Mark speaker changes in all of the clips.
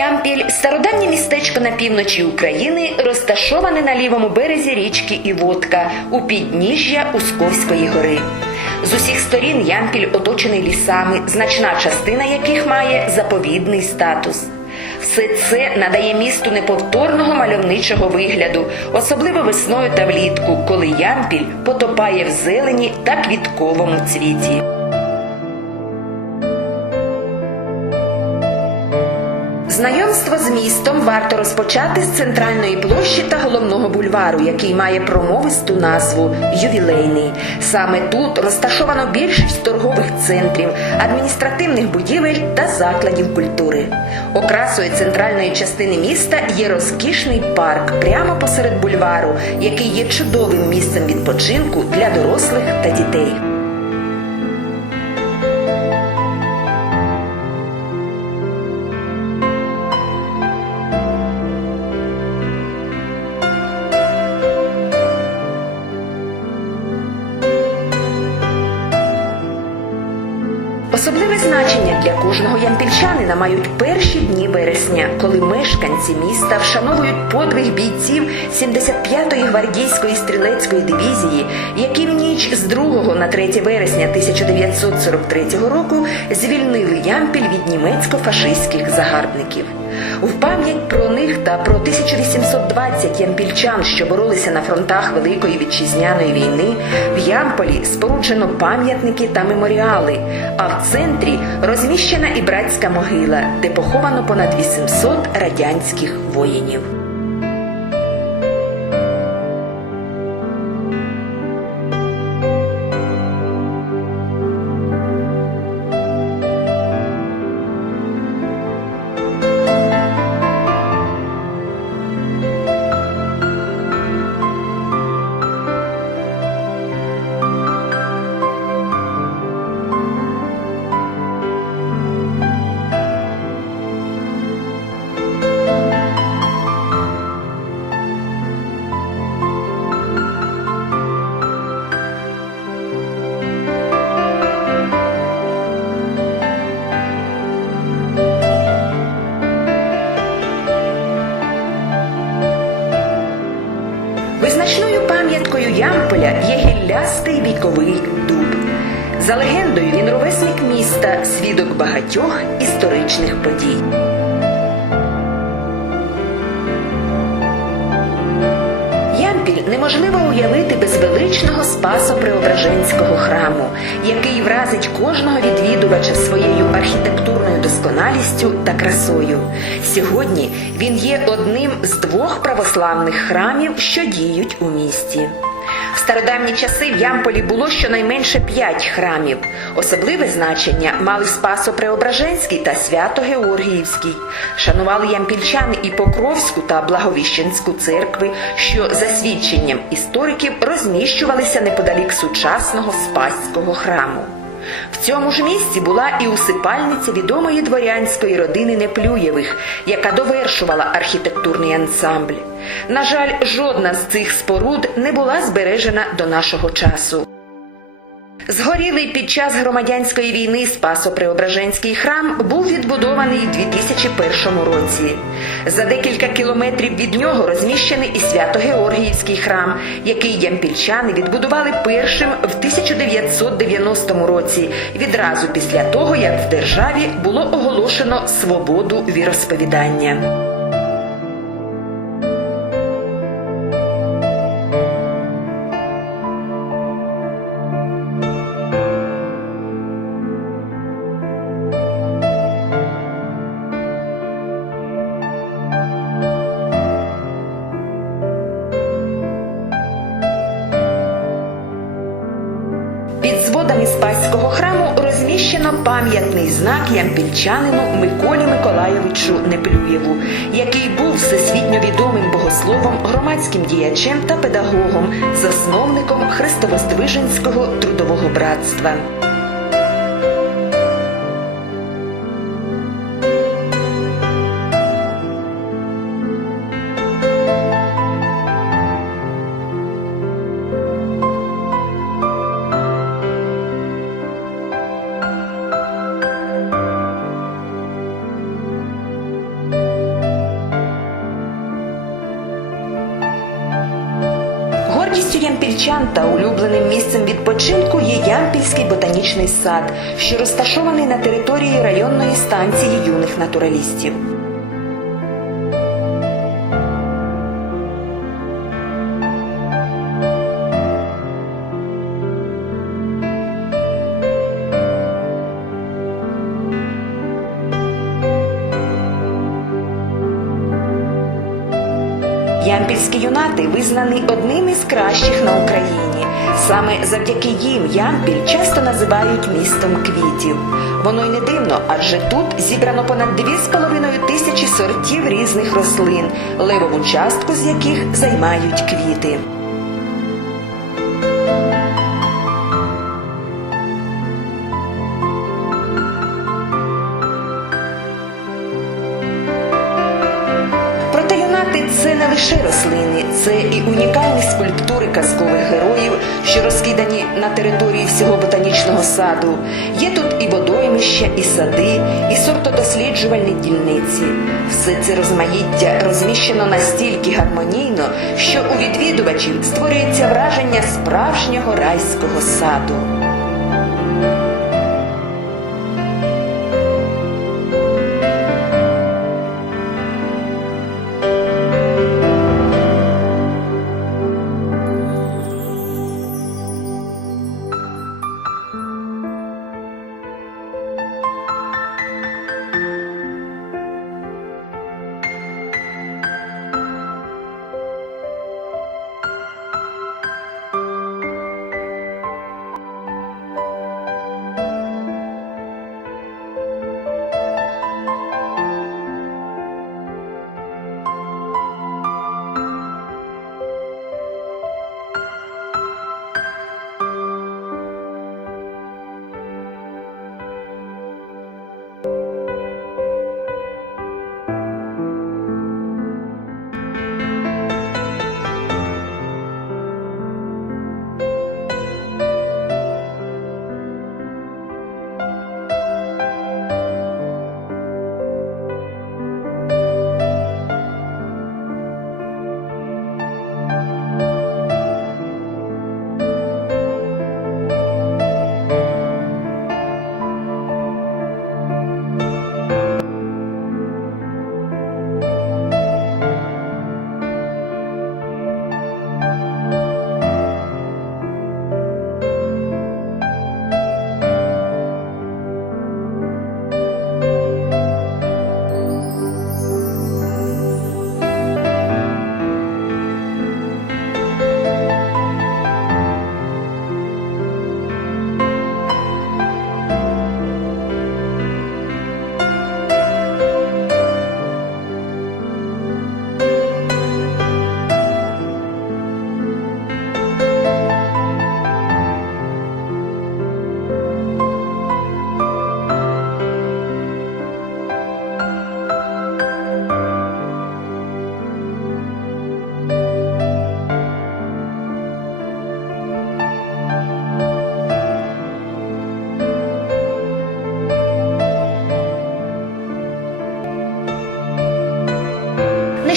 Speaker 1: Ямпіль стародавнє містечко на півночі України, розташоване на лівому березі річки Івотка у підніжжя Усковської гори. З усіх сторін Ямпіль оточений лісами, значна частина яких має заповідний статус. Все це надає місту неповторного мальовничого вигляду, особливо весною та влітку, коли Ямпіль потопає в зелені та квітковому цвіті. Знайомство з містом варто розпочати з центральної площі та головного бульвару, який має промовисту назву Ювілейний. Саме тут розташовано більшість торгових центрів, адміністративних будівель та закладів культури. Окрасою центральної частини міста є розкішний парк прямо посеред бульвару, який є чудовим місцем відпочинку для дорослих та дітей. Перші дні вересня, коли мешканці міста вшановують подвиг бійців 75-ї гвардійської стрілецької дивізії, які в ніч з 2 на 3 вересня 1943 року звільнили Ямпіль від німецько-фашистських загарбників. В пам'ять про них та про 1820 ямпільчан, що боролися на фронтах Великої вітчизняної війни, Ямполі споруджено пам'ятники та меморіали. А в центрі розміщена і братська могила, де поховано понад 800 радянських воїнів. За легендою, він ровесник міста, свідок багатьох історичних подій. Ямпіль неможливо уявити без величного Спасо-Преображенського храму, який вразить кожного відвідувача своєю архітектурною досконалістю та красою. Сьогодні він є одним з двох православних храмів, що діють у місті. Стародавні часи в Ямполі було щонайменше п'ять храмів. Особливе значення мали Спасо-Преображенський та Свято-Георгіївський. Шанували ямпільчани і Покровську та Благовіщенську церкви, що за свідченням істориків розміщувалися неподалік сучасного Спасського храму. В цьому ж місці була і усипальниця відомої дворянської родини Неплюєвих, яка довершувала архітектурний ансамбль. На жаль, жодна з цих споруд не була збережена до нашого часу. Згорілий під час громадянської війни Спасо-Преображенський храм був відбудований у 2001 році. За декілька кілометрів від нього розміщений і Свято-Георгіївський храм, який ямпільчани відбудували першим в 1990 році, відразу після того, як в державі було оголошено свободу віросповідання. Розміщено пам'ятний знак ямпільчанину Миколі Миколайовичу Неплюєву, який був всесвітньо відомим богословом, громадським діячем та педагогом, засновником Христовоздвиженського трудового братства. Ямпільчан та улюбленим місцем відпочинку є Ямпільський ботанічний сад, що розташований на території районної станції юних натуралістів. Ямпільські юнати визнані одним із кращих на Україні. Саме завдяки їм Ямпіль часто називають містом квітів. Воно й не дивно, адже тут зібрано понад 2,5 тисячі сортів різних рослин, левову частку з яких займають квіти. Лише рослини, це і унікальні скульптури казкових героїв, що розкидані на території всього ботанічного саду. Є тут і водоймища, і сади, і сортодосліджувальні дільниці. Все це розмаїття розміщено настільки гармонійно, що у відвідувачів створюється враження справжнього райського саду.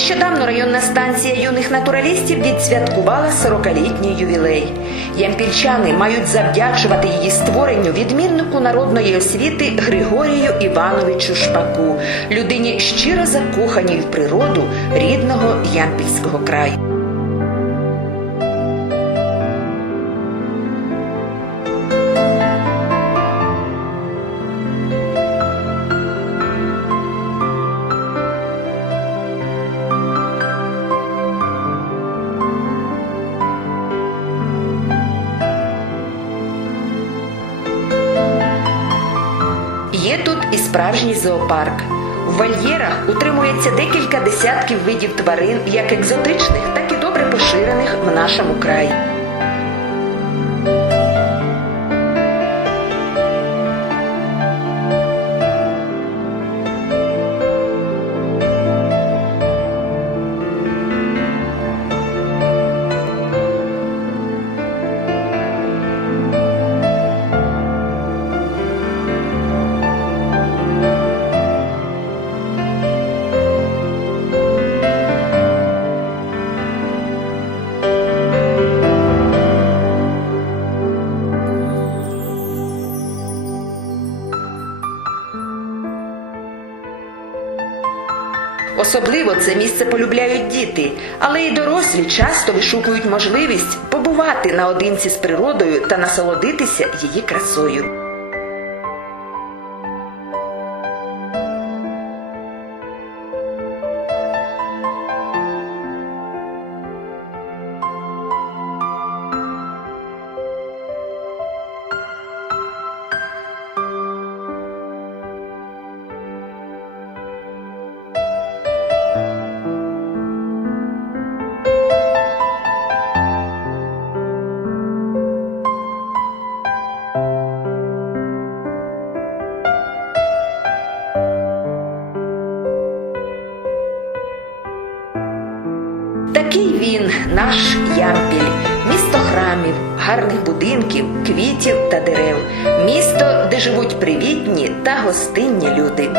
Speaker 1: Нещодавно районна станція юних натуралістів відсвяткувала 40-літній ювілей. Ямпільчани мають завдячувати її створенню відміннику народної освіти Григорію Івановичу Шпаку, людині щиро закоханій в природу рідного Ямпільського краю. Справжній зоопарк. В вольєрах утримується декілька десятків видів тварин, як екзотичних, так і добре поширених в нашому краї. Особливо це місце полюбляють діти, але й дорослі часто вишукують можливість побувати наодинці з природою та насолодитися її красою. Наш Ямпіль, місто храмів, гарних будинків, квітів та дерев, місто, де живуть привітні та гостинні люди.